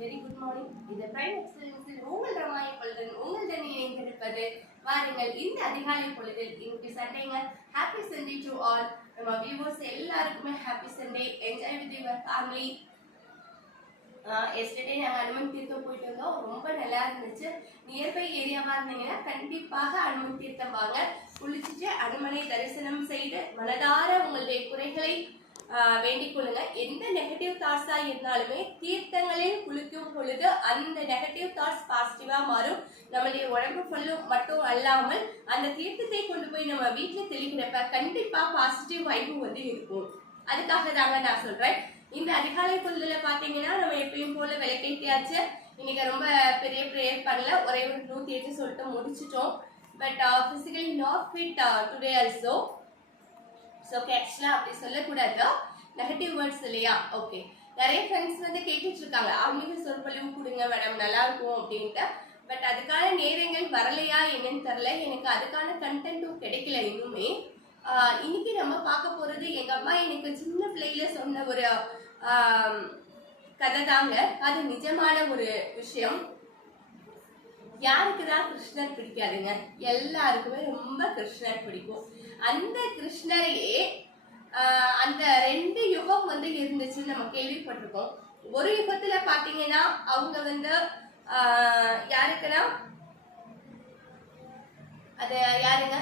Very good morning. இந்த prime எக்ஸலன்ஸில் உங்கள் ரமாய பொழுதன் உங்கள் தண்ணி இணைந்திருப்பது. வாருங்கள், இந்த அதிகாலை பொழுதில் இன்னைக்கு சண்டேங்க. Happy Sunday to all. நம்ம வியூவர்ஸ் எல்லாருக்குமே happy Sunday. Enjoy with your family. Yesterday நாங்கள் அனுமன் தீர்த்தம் போயிட்டு வந்தோம். ரொம்ப நல்லா இருந்துச்சு. நியர்பை ஏரியாவா இருந்தீங்கன்னா கண்டிப்பாக அனுமன் தீர்த்தம் வாங்க. குளிச்சுட்டு அனுமனை தரிசனம் செய்து மனதார உங்களுடைய குறைகளை வேண்டிக் கொள்ளுங்க. எந்த நெகட்டிவ் தாட்ஸா இருந்தாலுமே தீர்த்தங்களில் குளிக்கும் பொழுது அந்த நெகட்டிவ் தாட்ஸ் பாசிட்டிவா மாறும். நம்மளுடைய உடம்பு ஃபுல்லும் மட்டும் அல்லாமல் அந்த தீர்த்தத்தை கொண்டு போய் நம்ம வீட்டுல தெளிக்கிறப்ப கண்டிப்பா பாசிட்டிவ் வைப்பு வந்து இருக்கும். அதுக்காக தாங்க நான் சொல்றேன். இந்த அதிகாலை பொழுதுல பாத்தீங்கன்னா நம்ம எப்பயும் போல விளக்கேற்றியாச்சு. இன்னைக்கு ரொம்ப பெரிய ப்ரேயர் பண்ணல, ஒரே ஒரு 108 சொல்லிட்டு முடிச்சிட்டோம். But physically not fit today also. So ஆக்சுவலாக அப்படி சொல்லக்கூடாது, நெகட்டிவ் வேர்ட்ஸ் இல்லையா? ஓகே. நிறைய ஃப்ரெண்ட்ஸ் வந்து கேட்டுட்டு இருக்காங்க, ஆன்மீக சொற்பொழிவு கொடுங்க மேடம் நல்லா இருக்கும் அப்படின்ட்டு. பட் அதுக்கான நேரங்கள் வரலையா என்னன்னு தெரில. எனக்கு அதுக்கான கண்டென்ட்டும் கிடைக்கல இன்னுமே. இன்னைக்கு நம்ம பார்க்க போறது எங்க அம்மா எனக்கு சின்ன பிள்ளையில சொன்ன ஒரு கதை தாங்க. அது நிஜமான ஒரு விஷயம். யாருக்குதான் கிருஷ்ணர் பிடிக்காதுங்க? எல்லாருக்குமே ரொம்ப கிருஷ்ணர் பிடிக்கும். அந்த கிருஷ்ணரையே அந்த 2 யுகம் வந்து இருந்துச்சுன்னு நம்ம கேள்விப்பட்டிருக்கோம். ஒரு யுகத்துல பாத்தீங்கன்னா அவங்க வந்து யாருக்குன்னா அது யாருங்க,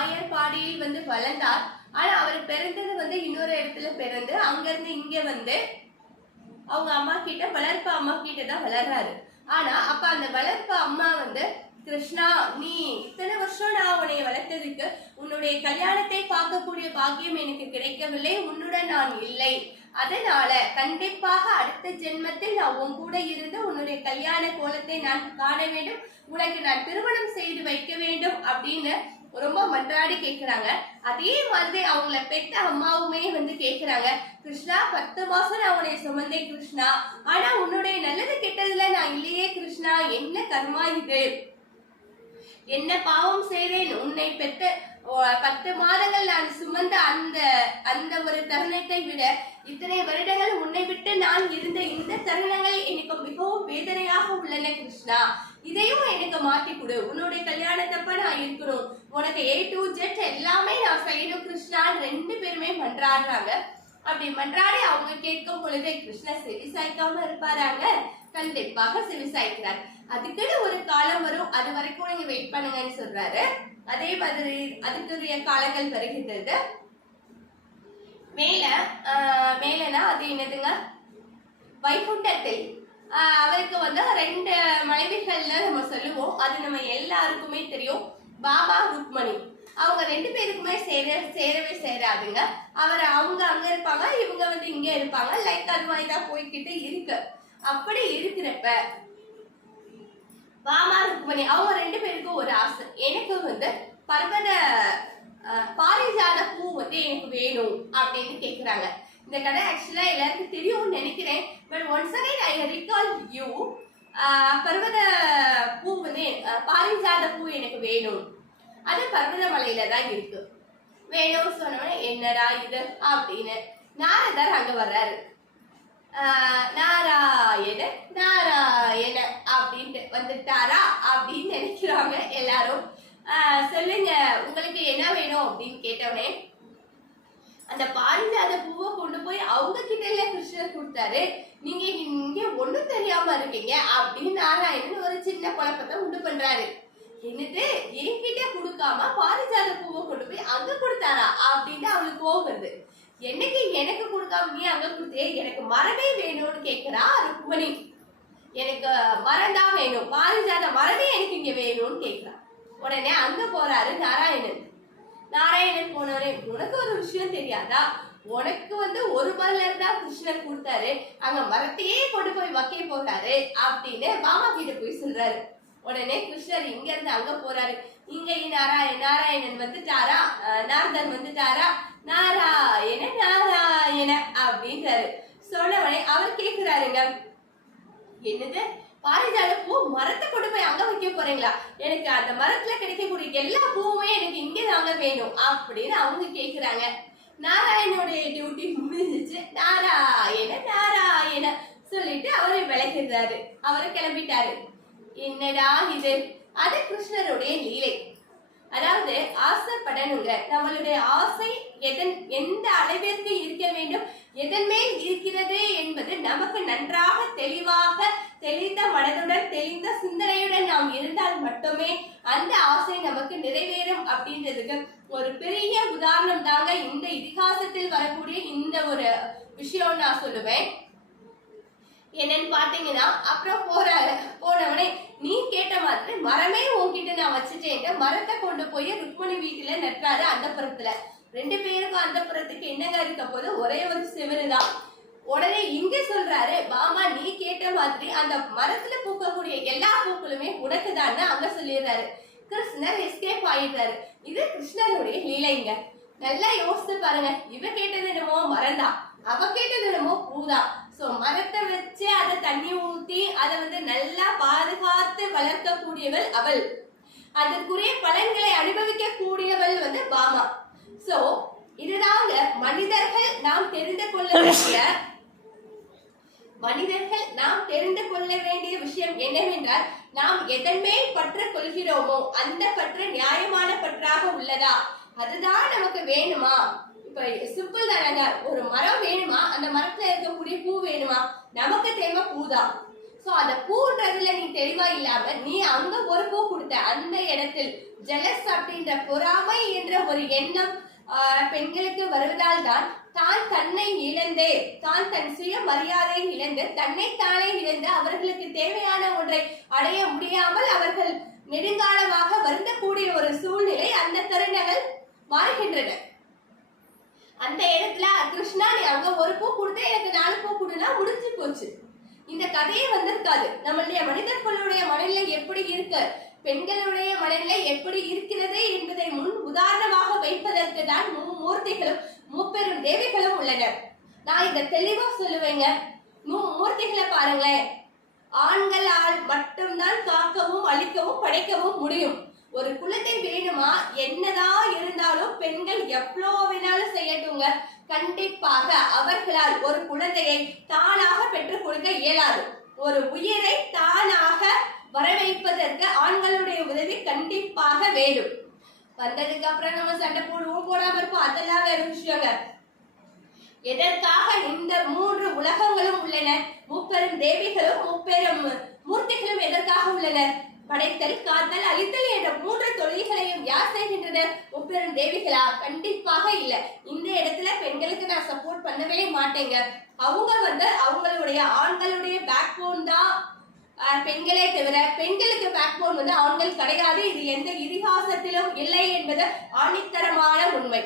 ஆயர்பாடியில் வந்து வளர்ந்தார். ஆனா அவர் பிறந்தது வந்து இன்னொரு இடத்துல பிறந்து அங்க இருந்து இங்க வந்து அவங்க அம்மா கிட்ட, வளர்ப்பு அம்மா கிட்ட தான் வளர்றாரு. ஆனா அப்ப அந்த வளர்ப்பு அம்மா வந்து, கிருஷ்ணா நீ இத்தனை வருஷம் நான் உன்னை வளர்த்ததுக்கு உன்னுடைய கல்யாணத்தை பார்க்கக்கூடிய பாக்கியம் எனக்கு கிடைக்கவில்லை, உன்னுடன் நான் இல்லை. அதனால கண்டிப்பாக அடுத்த ஜென்மத்தில் நான் உன் கூட இருந்து உன்னுடைய கல்யாண கோலத்தை நான் காண வேண்டும், உனக்கு நான் திருமணம் செய்து வைக்க வேண்டும் அப்படின்னு ரொம்ப மன்றாடி கேட்கிறாங்க. அதே மாதிரி அவங்கள பெற்ற அம்மாவுமே வந்து கேட்கிறாங்க, கிருஷ்ணா 10 மாசம் நான் உன்னை சுமந்தேன் கிருஷ்ணா, ஆனா உன்னுடைய நல்லது கெட்டதுல நான் இல்லையே கிருஷ்ணா, என்ன கர்மா இது, என்ன பாவம் செய்தேன், உன்னை பெற்ற 10 மாதங்கள் நான் சுமந்த அந்த ஒரு தருணத்தை விட இத்தனை வருடங்கள் உன்னை விட்டு நான் இருந்த இந்த தருணங்கள் எனக்கு மிகவும் வேதனையாக உள்ளன கிருஷ்ணா, இதையும் எனக்கு மாத்தி கொடு, உன்னுடைய கல்யாணத்தப்ப நான் இருக்கணும், உனக்கு A to Z எல்லாமே நான் செய்யணும் கிருஷ்ணான்னு 2 பேருமே மன்றாடுறாங்க. அப்படி மன்றாடி அவங்க கேட்கும் பொழுது கிருஷ்ணர் செவிசாய்க்காம இருப்பாராங்க? கண்டிப்பாக செவிசாய்க்கிறார். அதுக்குன்னு ஒரு காலம் வரும், அது வரைக்கும் நீங்க வெயிட் பண்ணுங்கன்னு சொல்றாரு. அதே மாதிரி அதுக்குரிய காலங்கள் வருகின்றது. மேலனா அது என்னதுங்க, வைகுண்டத்தில் அவருக்கு வந்து 2 மனைவிகள்ல நம்ம சொல்லுவோம். அது நம்ம எல்லாருக்குமே தெரியும், பாபா ருக்மணி. அவங்க 2 பேருக்குமே சேரவே சேராதுங்க. அவங்க அங்க இருப்பாங்க, இவங்க வந்து இங்க இருப்பாங்க. லைக் அது மாதிரி தான் போய்கிட்டு இருக்கு. அப்படி இருக்கிறப்ப பாபா ருக்மணி அவங்க 2 பேருக்கும் ஒரு ஆசை, எனக்கு வந்து பாரிஜாத பூ வந்து எனக்கு வேணும் அப்படின்னு கேக்குறாங்க. இந்த கதை ஆக்சுவலா எல்லாருக்கும் தெரியும்னு நினைக்கிறேன். But once again I recall you, பர்வத பூ வந்து பாரிஜாத பூ எனக்கு வேணும், அது பர்வத மலையில தான் இருக்கு, வேணும்னு சொன்னோன்னே என்னடா இது அப்படின்னு நாரதர் அங்க வர்றாரு. நாராயண நாராயண அப்படின்ட்டு வந்துட்டாரா அப்படின்னு நினைக்கிறாங்க எல்லாரும். சொல்லுங்க உங்களுக்கு என்ன வேணும் அப்படின்னு கேட்டோடனே அந்த பாரிஜாத பூவை கொண்டு போய் அவங்க கிட்ட இல்ல கிருஷ்ணர் கொடுத்தாரு, நீங்க இங்க ஒண்ணும் தெரியாம இருக்கீங்க அப்படின்னு நாராயணன் ஒரு சின்ன குழப்பத்தை உண்டு பண்றாரு. என்னது, என்கிட்ட கொடுக்காம பாரிஜாத பூவை கொண்டு போய் அங்க கொடுத்தாரா அப்படின்னு அவளுக்கு கோவம் வருது. என்னைக்கு எனக்கு கொடுக்காம நீ அங்க கொடுத்தே, எனக்கு மரமே வேணும்னு கேட்கிறா ருக்மணி. எனக்கு மரம் தான் வேணும், பாரிஜாத மரமே எனக்கு இங்க வேணும்னு கேட்கிறா. உடனே அங்க போறாரு நாராயணன் போனவரே, உனக்கு ஒரு விஷயம் தெரியாதா, உனக்கு வந்து ஒரு மரம் தான் கிருஷ்ணர் கொடுத்தாரு, அங்க மரத்தையே கொண்டு போய் வைக்க போறாரு அப்படின்னு பாபா கிட்ட போய் சொல்றாரு. உடனே கிருஷ்ணர் இங்க இருந்து அங்க போறாரு. இங்க நாராயணன் வந்துட்டாரா, நாரதர் வந்துட்டாரா, நாராயண நாராயண அப்படின்றாரு. சொன்னவனே அவர் கேக்குறாருங்க, என்னது பாரிஜாத பூ மரத்தை கொண்டு போய் அங்க வைக்க போறீங்களா, எனக்கு அந்த மரத்துல கிடைக்கக்கூடிய எல்லா பூவுமே எனக்கு இங்க தாங்க வேணும் அப்படின்னு அவங்க கேக்குறாங்க. நாராயணனுடைய டியூட்டி முடிஞ்சிச்சு. நாராயண நாராயண சொல்லிட்டு அவர் விலகிறாரு, அவரு கிளம்பிட்டாரு. என்னடா இது? அது கிருஷ்ணருடைய லீலை. அதாவது ஆசைப்படணுங்க. நம்மளுடைய ஆசை எந்த அளவிற்கு இருக்க வேண்டும், எதன் மேல் இருக்கிறது என்பது நமக்கு நன்றாக தெளிவாக தெளிந்த மனதுடன் தெளிந்த சிந்தனையுடன் நாம் இருந்தால் மட்டுமே அந்த ஆசை நமக்கு நிறைவேறும் அப்படின்றதுக்கு ஒரு பெரிய உதாரணம் தாங்க இந்த இதிகாசத்தில் வரக்கூடிய இந்த ஒரு விஷயம் நான் சொல்லுவேன். என்னன்னு பாத்தீங்கன்னா, அப்புறம் போனவனே நீ கேட்ட மாதிரி மரமே உன்கிட்ட நான் வச்சுட்டேன். மரத்தை கொண்டு போய் ருக்மணி வீட்டுல நட்டாரு அந்தப்புறத்துல. 2 பேருக்கும் அந்தப்புறத்துக்கு என்னங்க இருக்க போது, ஒரே ஒரு சிவருதான். உடனே இங்க சொல்றாரு, மாமா நீ கேட்ட மாதிரி அந்த மரத்துல பூக்கக்கூடிய எல்லா பூக்களுமே உனக்குதான்னு அங்க சொல்லிடுறாரு. கிருஷ்ணர் எஸ்கேப் ஆயிடுறாரு. இது கிருஷ்ணருடைய லீலைங்க. நல்லா யோசித்து பாருங்க. இவ கேட்டது என்னமோ மரம்தான், அவ கேட்டது என்னமோ பூதான். சோ மரத்தை வச்சு அதை தண்ணி ஊத்தி அதை நல்லா பாதுகாத்து வளர்க்கக்கூடியவள் அவள். அதற்குரிய பலன்களை அனுபவிக்க கூடியவள் பாமா. சோ இதுதாங்க மனிதர்கள் நாம் தெரிந்து கொள்ள வேண்டிய விஷயம் என்னவென்றால், நாம் எதன் மேல் பற்று கொள்கிறோமோ அந்த பற்று நியாயமான பற்றாக உள்ளதா, அதுதான் நமக்கு வேணுமா. இப்ப சிம்பிள் தானங்க. ஒரு மரம் வேணுமா, அந்த மரத்துல இருக்கக்கூடிய பூ வேணுமா, நமக்கு தேவை பூதான். சோ அந்த பூன்றதுல நீ தெளிவா இல்லாம நீ அங்க ஒரு பூ கொடுத்த அந்த இடத்தில் ஜெலஸ் அப்படின்ற பொறாமை என்ற ஒரு எண்ணம் பெண்களுக்கு வருவதால் தான் தான் தன்னை இழந்து, தான் தன் சுய மரியாதை இழந்து, தன்னைத்தானே இழந்து அவர்களுக்கு தேவையான ஒன்றை அடைய முடியாமல் அவர்கள் நெடுங்காலமாக வருந்தக்கூடிய ஒரு சூழ்நிலை அந்த தருணங்கள் மாறுகின்றன. அந்த இடத்துல கிருஷ்ணா நீ அங்க ஒரு பூ கொடுத்த, எனக்கு 4 பூ கொடுனா முடிஞ்சு போச்சு. இந்த கதையே வந்திருக்காது. நம்மளுடைய மனிதர்களுடைய மனநிலை எப்படி இருக்கு, பெண்களுடைய மனநிலை எப்படி இருக்கிறது என்பதை முன் உதாரணமாக வைப்பதற்கு தான் மூர்த்திகளும் முப்பெரும் தேவிகளும் உள்ளனர். நான் இத தெளிவா சொல்லுவேங்க. மூர்த்திகளை பாருங்களேன். ஆண்களால் மட்டும்தான் காக்கவும் அழிக்கவும் படைக்கவும் முடியும். ஒரு குலத்தை வேணுமா, என்னதான் இருந்தாலும் பெண்கள் எவ்வளோ வேணாலும் செய்யட்டுங்க, கண்டிப்பாக அவர்களால் ஒரு குழந்தையை தானாக பெற்றுக் கொடுக்க இயலாது. ஒரு உயிரை தானாக வரவைப்பதற்கு ஆண்களுடைய உதவி கண்டிப்பாக வேண்டும். வந்ததுக்கு அப்புறம் நம்ம சண்டை போடுவோம், போடாம இருப்போம், அதெல்லாம் வேற விஷயங்க. எதற்காக இந்த 3 உலகங்களும் உள்ளன, முப்பெரும் தேவிகளும் முப்பெரும் மூர்த்திகளும் எதற்காக உள்ளனர்? படைத்தல், காத்தல், அழித்தல் என்ற 3 தொழில்களையும் யார் செய்கின்றனர்? முப்பெரும் தேவிகளா? கண்டிப்பாக இல்ல. இந்த இடத்துல பெண்களுக்கு நான் சப்போர்ட் பண்ணவே மாட்டேங்க. அவங்க அவங்களுடைய ஆண்களுடைய பேக் போன் தான் பெண்களே தவிர பெண்களுக்கு பேக் போன் ஆண்கள் கிடையாது. இது எந்த இதிகாசத்திலும் இல்லை என்பது ஆணித்தரமான உண்மை.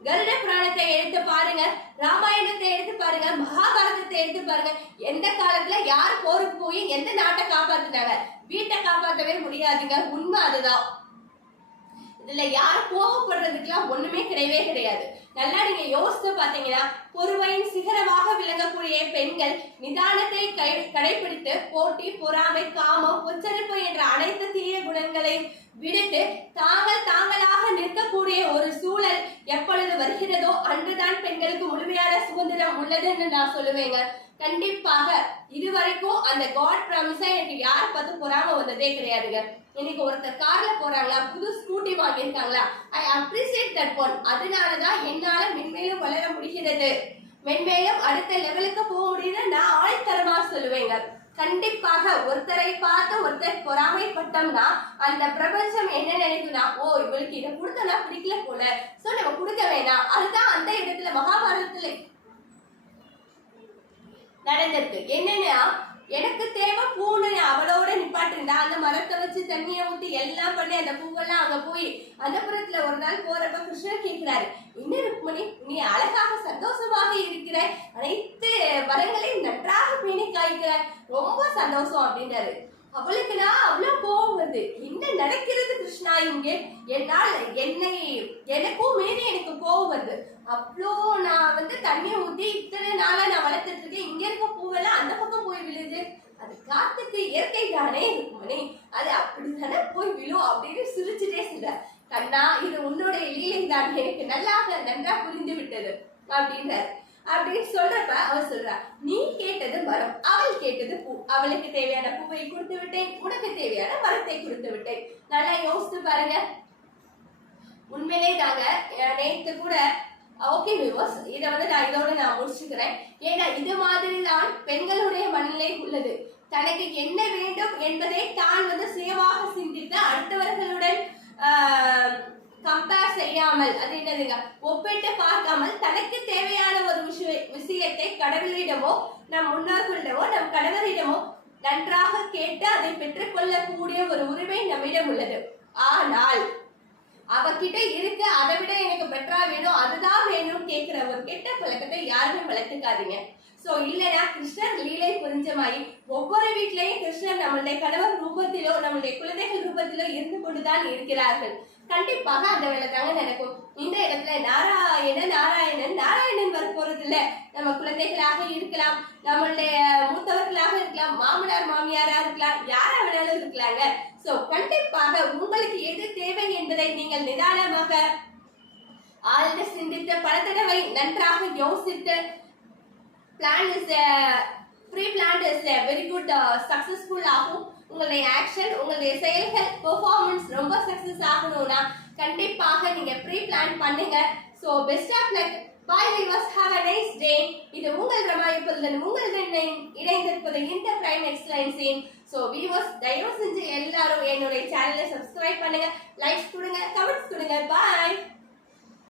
கருட புராணத்தை எடுத்து பாருங்க, ராமாயணத்தை எடுத்து பாருங்க, மகாபாரதத்தை எடுத்து பாருங்க. எந்த காலத்துல யார் போருக்கு போய் எந்த நாட்டை காப்பாத்துனாங்க? வீட்டை காப்பாற்றவே முடியாதுங்க. உண்மை அதுதான். இதுல யார் கோபப்படுறதுக்குலாம் ஒண்ணுமே கிடையவே கிடையாது. நல்லா நீங்க யோசித்து பாத்தீங்கன்னா, பொறுமையின் சிகரமாக விளங்கக்கூடிய பெண்கள் நிதானத்தை கடைபிடித்து போட்டி, பொறாமை, காமம், உச்சரிப்பு என்ற அனைத்து தீய குணங்களை விடுத்து தாங்களாக நிற்கக்கூடிய ஒரு சூழல் எப்பொழுது வருகிறதோ அன்றுதான் பெண்களுக்கு முழுமையான சுதந்திரம் உள்ளதுன்னு நான் சொல்லுவேங்க. கண்டிப்பாக இதுவரைக்கும் அந்த காட் ப்ராமிஸா எனக்கு யார் பார்த்து பொறாம வந்ததே கிடையாதுங்க. இன்னைக்கு ஒருத்தர் கார்ல போறாங்களா, புது ஸ்கூட்டி வாங்கியிருக்காங்களா, ஐ அப்ரிசியேட் தட் ஒன். அதனாலதான் என்னால மென்மேலும் வளர முடிகிறது, மென்மேலும் அடுத்த லெவலுக்கு போக முடியுது நான் ஆழ்தரமா சொல்லுவேங்க. கண்டிப்பாக ஒருத்தரை பார்த்து ஒருத்தர் பொறாமைப்பட்டோம்னா அந்த பிரபஞ்சம் என்ன நினைக்குன்னா, ஓ இவளுக்கு இதை கொடுத்தனா பிடிக்கல போல, சோ நம்ம கொடுக்க வேணாம். அதுதான் அந்த இடத்துல மகாபாரதத்துல நடந்திருக்கு. என்னன்னா, எனக்கு தேவை பூன்னு அவளோட நிப்பாட்டிருந்தா அந்த மரத்தை வச்சு தண்ணியை ஊட்டி எல்லாம் பண்ணி அந்த பூவெல்லாம் அங்க போய் அந்த புறத்துல ஒரு நாள் போறப்ப கிருஷ்ணர் கேட்கிறாரு, என்ன ருக்மணி நீ அழகாக சந்தோஷமாக இருக்கிற, அனைத்து வரங்களையும் நன்றாக பேணி காய்க்கிற, ரொம்ப சந்தோஷம் அப்படின்றாரு. அவளுக்குனா அவ்வளவு கோபம் வருது. என்ன நடக்கிறது கிருஷ்ணா இங்கே, என்னால் எனக்கும் மீறி எனக்கு கோபம் வருது. அவ்வளோ நான் தண்ணியை ஊத்தி இத்தனை நாளா நான் வளர்த்துட்டு இருக்கேன், இங்க இருக்க பூவெல்லாம் அந்த பக்கம் போய் விழுது, அது காத்துக்கு இயற்கை தானே இருக்குமணி, அது அப்படித்தானே போய் விழும் அப்படின்னு சிரிச்சுட்டே சொல்ற. கண்ணா இது உன்னுடைய லீலை தான், எனக்கு நன்றா புரிந்து விட்டது அப்படின்றாரு. அப்படின்னு சொல்றப்ப அவ சொல்றா, நீ கேட்டது மரம், அவள் கேட்டது பூ. அவளுக்கு தேவையான பூவை கொடுத்து விட்டேன், உனக்கு தேவையான மரத்தை கொடுத்து விட்டேன். நல்லா யோசித்து பாருங்க. உண்மையிலே தாங்க நேற்று கூட ஓகே வியூவர்ஸ், இதை நான் இதோட முடிச்சுக்கிறேன். ஏன்னா இது மாதிரி தான் பெண்களுடைய மனநிலை உள்ளது. தனக்கு என்ன வேண்டும் என்பதை தான் சுயமாக சிந்தித்து அடுத்தவர்களுடன் கம்பேர் செய்யாமல், அது என்னதுங்க, ஒப்பிட்டு பார்க்காமல் தனக்கு தேவையான ஒரு விஷயத்தை கடவுளிடமோ நம் முன்னோர்களிடமோ நம் கணவரிடமோ நன்றாக கேட்டு அதை பெற்றுக்கொள்ளக்கூடிய ஒரு உரிமை நம்மிடம் உள்ளது. ஆனால் அவகிட்ட இருக்கு, அதை விட எனக்கு பெட்டரா வேணும், அதுதான் வேணும் கேட்கிற ஒரு கெட்ட பழக்கத்தை யாருமே வளர்த்துக்காதீங்க. சோ இல்லைன்னா கிருஷ்ணர் லீலை புரிஞ்ச மாதிரி ஒவ்வொரு வீட்லயும் கிருஷ்ணர் நம்மளுடைய கணவர் ரூபத்திலோ நம்மளுடைய குழந்தைகள் ரூபத்திலோ இருந்து கொண்டுதான் இருக்கிறார்கள். கண்டிப்பாக அந்த வேலை தாங்க நடக்கும். இந்த இடத்துல நாராயணன் வர போறது இல்ல. நம்ம குழந்தைகளாக இருக்கலாம், நம்மளுடைய மூத்தவர்களாக இருக்கலாம், மாமனார் மாமியாரா இருக்கலாம், யாரா வேணாலும் இருக்கலாங்க. சோ கண்டிப்பாக உங்களுக்கு எது தேவை என்பதை நீங்கள் நிதானமாக ஆழ்ந்து சிந்தித்து பல தடவை நன்றாக யோசித்து plan is pre-plant is very good successful ஆகும். உங்களுடைய ஆக்ஷன், உங்களுடைய செயல்கள், பெர்ஃபார்மன்ஸ் ரொம்ப சக்சஸ் ஆகணும்னா கண்டிப்பாக நீங்க ப்ரீ-பிளான் பண்ணுங்க. So best of luck. Bye viewers, have a nice day. இது உங்கள் ரமா இப்பொழுது உங்களுடன் இணைந்திருப்பது இந்த பிரைம் எக்ஸலன்ஸின். சோ வியூவர்ஸ், தயவு செஞ்சு எல்லாரும் என்னுடைய சேனலை சப்ஸ்கிரைப் பண்ணுங்க, லைக்ஸ் கொடுங்க, கமெண்ட்ஸ் கொடுங்க. பாய்.